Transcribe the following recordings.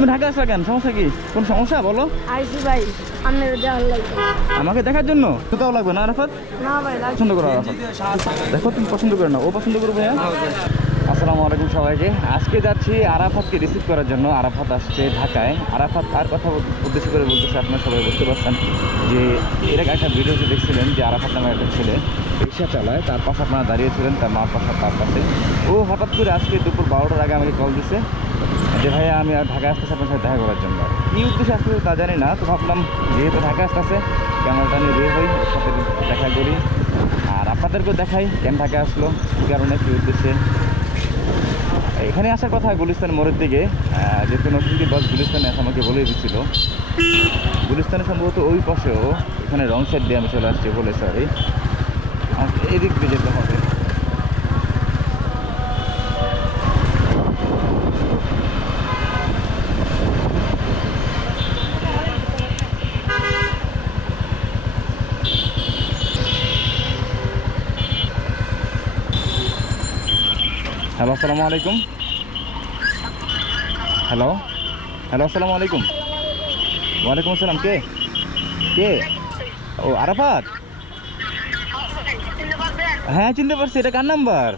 তুমি ঢাকা আসলা কেন? সমস্যা কি? কোন সমস্যা বলো? আইসি ভাই, আপনার দেখার লাগবে। আমাকে দেখার জন্য? কোথাও লাগবে না আরাফাত? না ভাই, পছন্দ করো আরাফাত? দেখো তুমি পছন্দ করো না, ও পছন্দ করবে। আসসালামু আলাইকুম সবাইকে। আজকে যাচ্ছি আরাফাতকে রিসিভ করার জন্য। আরাফাত আসছে ঢাকায়। আরাফাত তার কথা উদ্দেশ্য করে বলতেছে, আপনারা সবাই বুঝতে পারছেন যে এর আগে একটা ভিডিওতে দেখছিলেন যে আরাফাত নামে একটা ছেলে রিক্সা চালায়, তার পাশে আপনারা দাঁড়িয়েছিলেন, তার মার পাশে তার পাশে। ও হঠাৎ করে আজকে দুপুর 12টার আগে আমাকে কল দিছে যে ভাইয়া আমি আর ঢাকা আসতেছি আপনার সাথে দেখা করার জন্য। কী উদ্দেশ্যে আসতেছে তা জানি না, তো ভাবলাম যেহেতু ঢাকা আসতেছে ক্যামেরাটা নিয়ে বের হই, ওর সাথে দেখা করি আর আপনাদেরকেও দেখাই কেন ঢাকা আসলো, কী কারণে, কী উদ্দেশ্যে। এখানে আসার কথা গুলিস্তান মোড়ের দিকে, যেহেতু নতুনটি বাস গুলিস্তানে আসা আমাকে বলে দিচ্ছিল। গুলিস্তানে সম্ভবত ওই পাশেও, এখানে রং সাইড দিয়ে আমি চলে আসছি বলে, সরি এদিক দিয়ে যেতে হবে। হ্যালো, আসসালামু আলাইকুম। হ্যালো হ্যালো, আসসালামু আলাইকুম। ওয়ালাইকুম আসসালাম। কে কে? ও আরাফাত। হ্যাঁ চিনতে পারছি, এটা কার নাম্বার?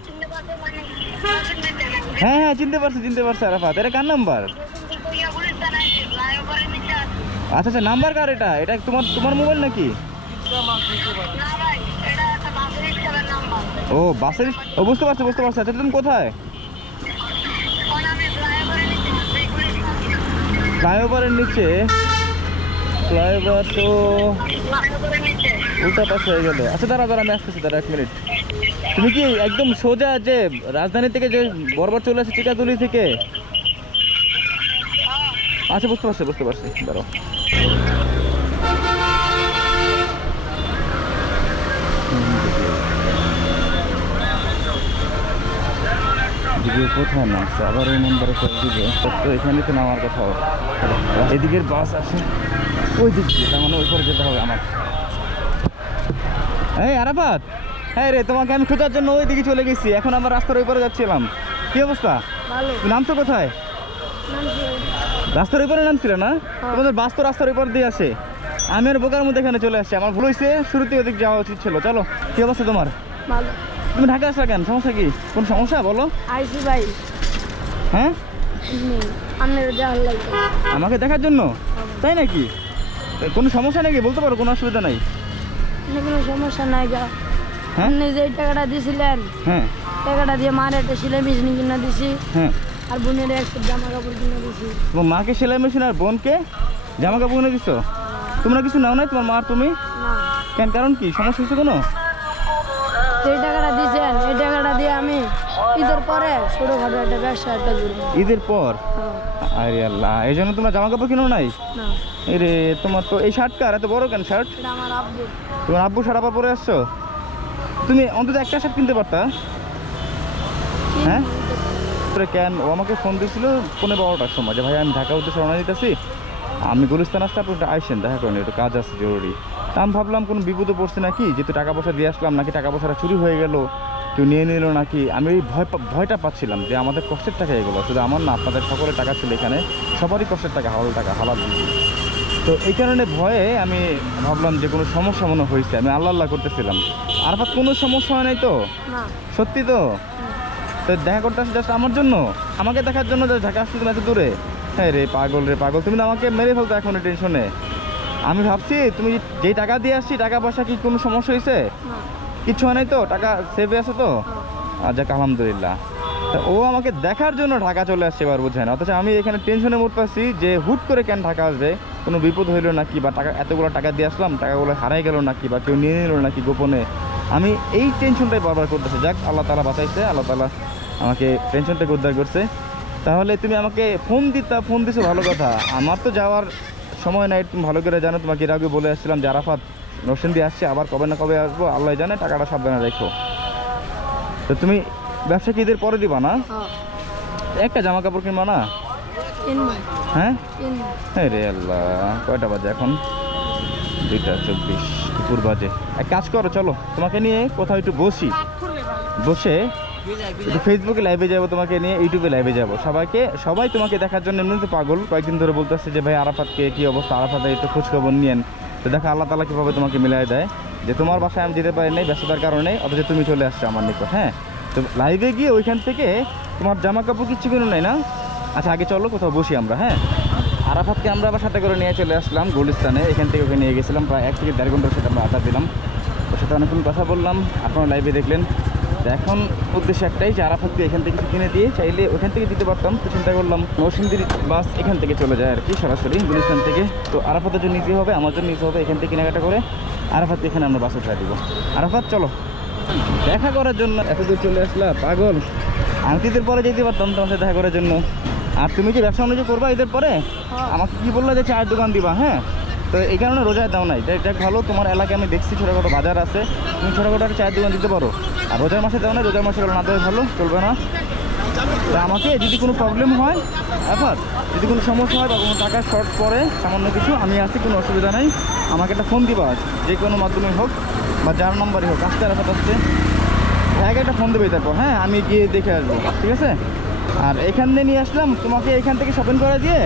হ্যাঁ হ্যাঁ চিনতে পারছি আরাফাত, এটা কার নাম্বার? আচ্ছা আচ্ছা, নাম্বার কার এটা? এটা তোমার মোবাইল নাকি? ও বাসের, ও বুঝতে পারছি। আচ্ছা তুমি কোথায়? ফ্লাইওভারের নিচে? ফ্লাইওভার তো উল্টা পাশ হয়ে গেল। আচ্ছা দাঁড়া আমি আসতেছি, দাঁড়া 1 মিনিট। তুমি কি একদম সোজা যে রাজধানী থেকে যে বরাবর চলে আসছে টিকাতুলি থেকে? আচ্ছা বুঝতে পারছি দাঁড়াও। দিকে কোথায় নামছে আবার? ওই নাম্বারে কল দিবে তো, এখানে তো নামার কথা। এদিকের বাস আছে ওই দিক দিয়ে, তার মানে ওই করে যেতে হবে আমার। এই আরাফাত, হ্যাঁ রে, তোমাকে আমি খোঁজার জন্য ওই দিকে চলে গেছি, এখন আমার রাস্তার ওই পারে যাচ্ছিলাম। কি অবস্থা? ভালো। নামছো কোথায়? রাস্তার ওই পারে নামছিল না? তোমাদের বাস তো রাস্তার ওই পার দিয়ে আসে, আমি আর বোকার মধ্যে এখানে চলে আসছি। আমার ভুল হয়েছে, শুরুতে ওদিক যাওয়া উচিত ছিল। চলো, কি অবস্থা তোমার? ভালো। তুমি ঢাকা আসলা কেন? সমস্যা কি? কোন সমস্যা বলো? আইসি ভাই, হ্যাঁ আপনার দেখার লাগবে। আমাকে দেখার জন্য? তাই নাকি? কোনো সমস্যা নাকি? বলতে পারো, কোনো অসুবিধা নাই। কোনো সমস্যা নাই গা। হ্যাঁ আপনি যে টাকাটা দিয়েছিলেন, হ্যাঁ টাকাটা দিয়ে মার একটা সেলাই মেশিন কিনে দিছি, হ্যাঁ। আর বোনের একটা জামা কাপড় কিনে দিছি। তোমার মাকে সেলাই মেশিন আর বোনকে জামা কাপড় কিনে দিছো? তোমরা কিছু নাও নাই তোমার মা আর তুমি? না, কেন, কারণ কি? সমস্যা হচ্ছে কোনো? যে টাকাটা দিয়েছেন এই টাকাটা দিয়ে আমি ঈদের পরে ছোটোখাটো একটা ব্যবসা একটা করবো। ঈদের পর? আরে আল্লাহ, এই জন্য তোমরা জামা কাপড় কিনো নাই? না, এরে তোমার তো এই শার্ট কার? এত বড় কেন শার্ট? এটা আমার আব্বু। তোমার আব্বু শার্ট আবার পরে আসছো? তুমি অন্তত একটা শার্ট কিনতে পারতা। হ্যাঁ কেন? ও আমাকে ফোন দিয়েছিল 12:15টার সময় যে ভাই আমি ঢাকা উদ্দেশ্যে রওনা দিতেছি, আমি গুলিস্তান আসলে আপনি একটু আইসেন, দেখা করেন, একটু কাজ আছে জরুরি। তা আমি ভাবলাম কোনো বিপদে পড়ছে নাকি, যেহেতু টাকা পয়সা দিয়ে আসলাম, নাকি টাকা পয়সাটা চুরি হয়ে গেল, কেউ নিয়ে নিল নাকি। আমি এই ভয়টা পাচ্ছিলাম যে আমাদের কষ্টের টাকা এগুলো, শুধু আমার না, আপনাদের সকলের টাকা ছিল এখানে, সবারই কষ্টের টাকা, হালাল দিচ্ছি। তো এই কারণে ভয়ে আমি ভাবলাম যে কোনো সমস্যা মনে হয়েছে, আমি আল্লাহ করতেছিলাম। আর কোনো সমস্যা হয় নাই তো? না, সত্যি তো? তো দেখা করতে আসছে জাস্ট আমার জন্য, আমাকে দেখার জন্য যে ঢাকা আসতে তুমি এত দূরে? হ্যাঁ রে পাগল, তুমি তো আমাকে মেরে ফেলতো এখন টেনশনে। আমি ভাবছি তুমি যেই টাকা দিয়ে আসছি, টাকা পয়সা কি কোনো সমস্যা হয়েছে? না, কিচ্ছু হয় নাই তো? টাকা সেভে আছে তো? যাক আলহামদুলিল্লাহ। তা ও আমাকে দেখার জন্য ঢাকা চলে আসছে, এবার বুঝেন। অথচ আমি এখানে টেনশনে পড়তেছি যে হুট করে কেন ঢাকা আসবে, কোনো বিপদ হইলো নাকি, বা টাকা এতগুলো টাকা দিয়ে আসলাম, টাকাগুলো হারাই গেল নাকি, বা কেউ নিয়ে নিল নাকি গোপনে। আমি এই টেনশনটাই বারবার করতেছি। যাক আল্লাহ তাআলা বাঁচাইছে, আল্লাহ তাআলা আমাকে টেনশন থেকে উদ্ধার করছে। তাহলে তুমি আমাকে ফোন দিছো, ভালো কথা। আমার তো যাওয়ার সময় নাই, তুমি ভালো করে জানো। তোমাকে এর আগে বলে আসছিলাম যে আরাফাত নরসিংদী আসছে, আবার কবে না কবে আসবো আল্লাহ জানে, টাকাটা সাবধানে রেখো। তো তুমি ব্যবসা কি ঈদের পরে দিবা না? একটা জামা কাপড় কিনবা না? হ্যাঁ হ্যাঁ রে আল্লাহ, কয়টা বাজে এখন? 2:24 দুপুর বাজে। এক কাজ করো, চলো তোমাকে নিয়ে কোথাও একটু বসে ফেসবুকে লাইভে যাবো তোমাকে নিয়ে, ইউটিউবে লাইভে যাবো, সবাই তোমাকে দেখার জন্য এমনিতে পাগল। কয়েকদিন ধরে বলতেছে যে ভাই আরাফাতকে কী অবস্থা, আরাফাতের একটু খোঁজখবর নিয়েন। তো দেখো আল্লাহ তাআলা কীভাবে তোমাকে মিলাই দেয়, যে তোমার বাসায় আমি যেতে পারি নাই ব্যস্ততার কারণে, অথচ তুমি চলে আসছো আমার নিকট। হ্যাঁ, তো লাইভে গিয়ে ওইখান থেকে তোমার জামা কাপড় কিচ্ছু কিনো নাই না? আচ্ছা আগে চলো কোথাও বসি আমরা। হ্যাঁ, আরাফাতকে আমরা আবার সাথে করে নিয়ে চলে আসলাম গুলিস্তানে। এখান থেকে ওকে নিয়ে গেছিলাম, প্রায় 1 থেকে 1.5 ঘন্টার সাথে আমরা আড্ডা দিলাম, ওর সাথে অনেকক্ষণ কথা বললাম, আপনারা লাইভে দেখলেন। তো এখন উদ্দেশ্য একটাই যে আরাফাতকে এখান থেকে কিছু কিনে দিয়ে চাইলে ওখান থেকে দিতে পারতাম, তো চিন্তা করলাম নরসিংদীর বাস এখান থেকে চলে যায় আর কি, সরাসরি গুলিস্তান থেকে। তো আরাফাতের জন্য নিতে হবে, আমার জন্য নিতে হবে, এখান থেকে কেনাকাটা করে আরাফাতকে এখানে আমরা বাসে উঠাই দিব। আরাফাত চলো, দেখা করার জন্য এত দূর চলে আসলা পাগল। আমি তো ঈদের পরে যেতে পারতাম তোমার সাথে দেখা করার জন্য। আর তুমি যে ব্যবসা বাণিজ্য করবা ঈদের পরে, আমাকে কি বললো যে চায়ের দোকান দিবা। হ্যাঁ, তো এই কারণে রোজায় দাও নাই, এটা ভালো। তোমার এলাকায় আমি দেখছি ছোটোখাটো বাজার আছে, তুমি ছোটোখাটো একটা চায়ের দোকান দিতে পারো। আর রোজার মাসে দাও না, রোজার মাসে না দেওয়া ভালো, চলবে না। তা আমাকে যদি কোনো প্রবলেম হয়, আবার যদি কোনো সমস্যা হয় বা কোনো টাকার শর্ট পড়ে সামান্য কিছু, আমি আছি, কোনো অসুবিধা নাই। আমাকে একটা ফোন দিবা, যে কোনো মাধ্যমে হোক বা যার নাম্বারই হোক, আসতে আরাফাত আসতে আগে একটা ফোন দেবে, তারপর হ্যাঁ আমি গিয়ে দেখে আসবো, ঠিক আছে? আর এখান দিয়ে নিয়ে আসলাম তোমাকে, এখান থেকে শপিং করে দিয়ে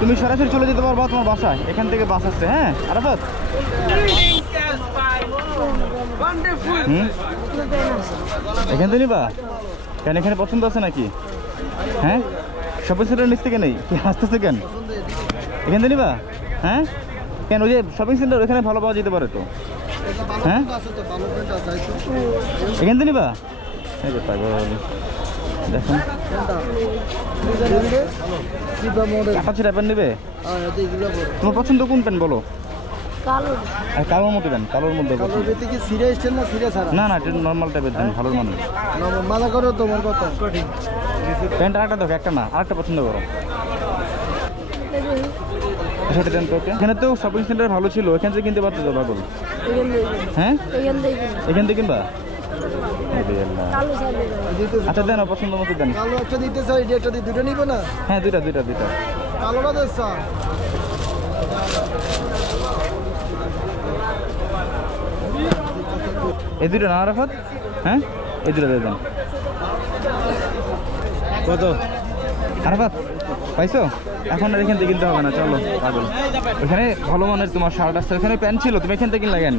তুমি সরাসরি চলে যেতে পারবা তোমার বাসায়। এখান থেকে বাস আসছে। হ্যাঁ আরাফাত, এখান থেকে নিবা কেন? এখানে পছন্দ আছে নাকি? হ্যাঁ, শপিং সেন্টার নিচ থেকে নেই কি আসতেছে কেন? এখান থেকে নিবা? হ্যাঁ কেন, ওই যে শপিং সেন্টার ওখানে ভালো পাওয়া যেতে পারে তো। হ্যাঁ, এখান থেকে নিবা? দেখুন আপাচ্ছে প্যান্ট নেবে, তোমার পছন্দ কোন প্যান্ট বলো? আর কালোর মধ্যে দেন, কালোর মধ্যে না না, এটা নর্মাল টাইপের দেন, ভালোর মানুষ প্যান্ট। আরেকটা দেখো, একটা না আরেকটা পছন্দ করো, সেটা দেন তো ওকে। এখানে তো শপিং সেন্টার ভালো ছিল, এখান থেকে কিনতে পারতো তো পাগল। হ্যাঁ, এখান থেকে কিনবা? আচ্ছা দেন, পছন্দ মতো দেন। হ্যাঁ দুইটা। এই দুটো না আরাফাত? হ্যাঁ এই দুটো দিয়ে দেন। কত আরাফাত পাইছো? এখন আর এখান থেকে কিনতে হবে না, চলো পাগল। ওখানে ভালো মানের তোমার শার্ট আসছে, ওখানে প্যান্ট ছিল, তুমি এখান থেকে কিনলে কেন?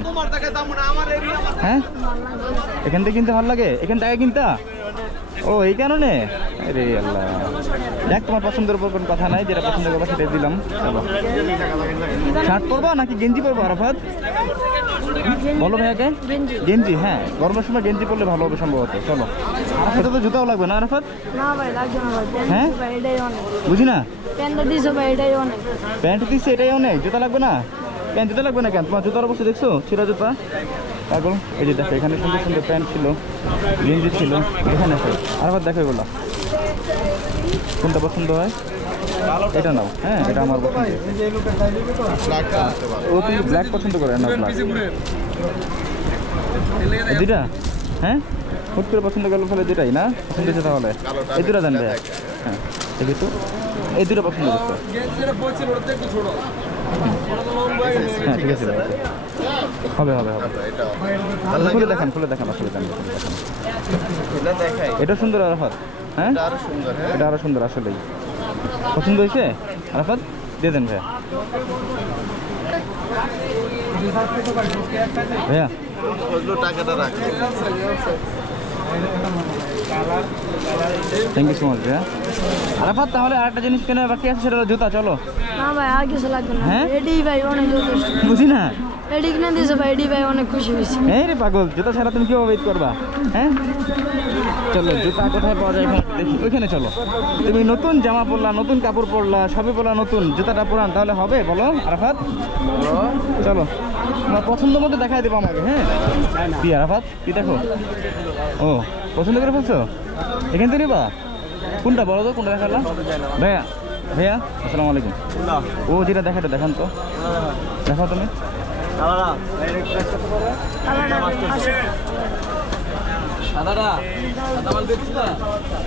হ্যাঁ, এখান থেকে কিনতে ভালো লাগে, এখান থেকে কিনতা? ও এই কারণে? আরে আল্লাহ, দেখ তোমার পছন্দের উপর কোনো কথা নাই, যেটা পছন্দ করবো সেটাই দিলাম। চলো, শার্ট পরবা নাকি গেঞ্জি পরবো আরাফাত? বলো ভাইয়াকে। গেঞ্জি? হ্যাঁ, গরমের সময় গেঞ্জি পরলে ভালো হবে সম্ভবত। চলো, আরাফাত তো জুতাও লাগবে না আরাফাত? হ্যাঁ বুঝি না, প্যান্ট দিচ্ছে এটাই অনেক, জুতা লাগবে না? প্যান্ট জুতা লাগবে না কেন? তোমার জুতার অবস্থা দেখছো, ছিঁড়া জুতা পাগল। এই যে দেখো, এখানে সুন্দর সুন্দর প্যান্ট ছিল, গেঞ্জি ছিল, এখানে আছে। আরাফাত দেখো এগুলো, কোনটা পছন্দ হয় এটা নাও। হ্যাঁ এটা আমার পছন্দ। ও তুমি ব্ল্যাক পছন্দ করে না? ব্ল্যাক দুটা? হ্যাঁ হুট করে পছন্দ করলো ফলে দুটাই না পছন্দ হচ্ছে, তাহলে এই দুটা দেন ভাইয়া। হ্যাঁ দেখি তো, এই দুটো পছন্দ করছো? হ্যাঁ ঠিক আছে, হবে খুলে দেখান আসলে এটা সুন্দর আরাফাত। হ্যাঁ এটা আরো সুন্দর, আসলেই পছন্দ হয়েছে আরাফাত, দিয়ে দেন ভাইয়া। ভাইয়া থ্যাংক ইউ সো মাচ ভাইয়া। আরাফাত তাহলে আরেকটা জিনিস কেনা বাকি আছে, সেটা হলো জুতা। চলো না ভাই আর কিছু লাগবে না। হ্যাঁ এডি ভাই অনেক যথেষ্ট। বুঝি না, এডি কিনে দিয়েছে ভাই, এডি ভাই অনেক খুশি হয়েছে। এই রে পাগল, জুতা ছাড়া তুমি কিভাবে ওয়েট করবা? হ্যাঁ চলো, জুতা কোথায় পাওয়া যায় দেখি, ওইখানে চলো। তুমি নতুন জামা পরলা, নতুন কাপড় পরলা, সবই পরলা নতুন, জুতাটা পরান তাহলে হবে বলো আরাফাত? চলো, তোমার পছন্দ মতো দেখাই দেবো আমাকে। হ্যাঁ কি আরাফাত, কি দেখো? ও পছন্দ করে ফেলছো, এখান থেকে নিবা? কোনটা বলো তো, কোনটা দেখালা? ভাইয়া আসসালামু আলাইকুম। ও যেটা দেখাটা দেখান তো, দেখো তুমি।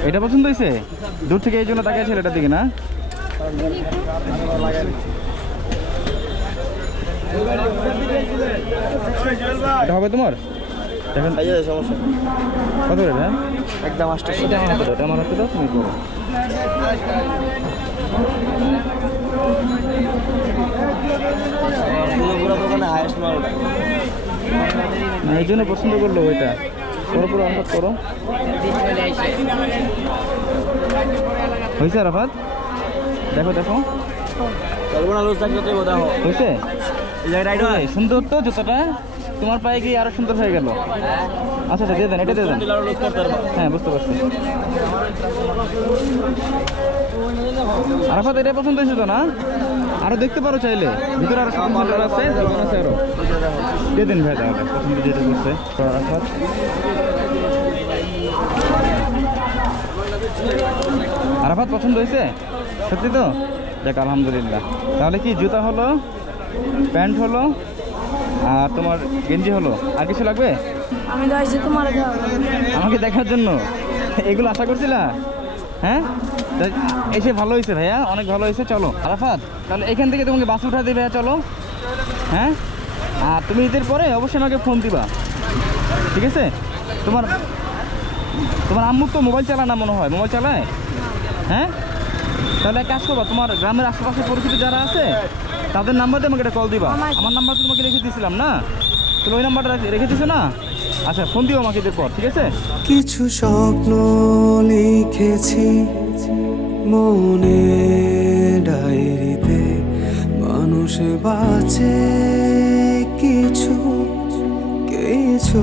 এটা পছন্দ হয়েছে? দূর থেকে এই জন্য তাকিয়ে ছিল এটার দিকে না? এটা হবে তোমার? দেখেন সমস্যা কত করে ভাই? একদম 800 এটা আমার হাতে দাও, এটা আমার হাতে দাও, তুমি করো। পুরো দোকানে হাইস্ট মাল না, এই জন্য পছন্দ করলো ওইটা। করো পুরো আরাফাত করো। হয়েছে আরাফাত? দেখো দেখো চলবো না, রোজ থাকলে তো বোধা হয় হয়েছে? এই জায়গায় রাইড হয়। এই, সুন্দর তো জুতোটা, তোমার পায়ে গিয়ে আরো সুন্দর হয়ে গেল। আচ্ছা আচ্ছা দিয়ে দেন, এটা দিয়ে দেন। ডিলার রোজ করতে পারবো। হ্যাঁ বুঝতে পারছি। আরাফাত এটা পছন্দ হয়েছে তো না? আরো দেখতে পারো চাইলে, ভিতরে আরো শপিং সেন্টার আছে, দোকান আছে আরো। দিয়ে দিন ভাই তাহলে, পছন্দ যেটা করছে তো আরাফাত। আরাফাত পছন্দ হয়েছে সত্যি তো? দেখ আলহামদুলিল্লাহ। তাহলে কি জুতা হলো, প্যান্ট হলো, আর তোমার গেঞ্জি হলো, আর কিছু লাগবে? আমি তো আসছি তোমার আমাকে দেখার জন্য এগুলো আশা করছিলা? হ্যাঁ তা এসে ভালো হয়েছে ভাইয়া, অনেক ভালো হয়েছে। চলো আরাফাত, তাহলে এখান থেকে তোমাকে বাস উঠা দিবে, চলো। হ্যাঁ, আর তুমি ঈদের পরে অবশ্যই আমাকে ফোন দিবা, ঠিক আছে? তোমার তোমার আম্মু তো মোবাইল চালায় না মনে হয়, মোবাইল চালায়? হ্যাঁ, তাহলে এক কাজ করবা, তোমার গ্রামের আশেপাশে পরিচিত যারা আছে তাদের নাম্বার দিয়ে আমাকে একটা কল দিবা। আমার নাম্বার তো তোমাকে রেখে দিয়েছিলাম না? তুমি ওই নাম্বারটা রেখে দিছো না? আচ্ছা ফোন দিও আমাকে ঈদের পর, ঠিক আছে? কিছু স্বপ্ন লিখেছি মনে ডায়েরিতে, মানুষ বাঁচে কিছু কিছু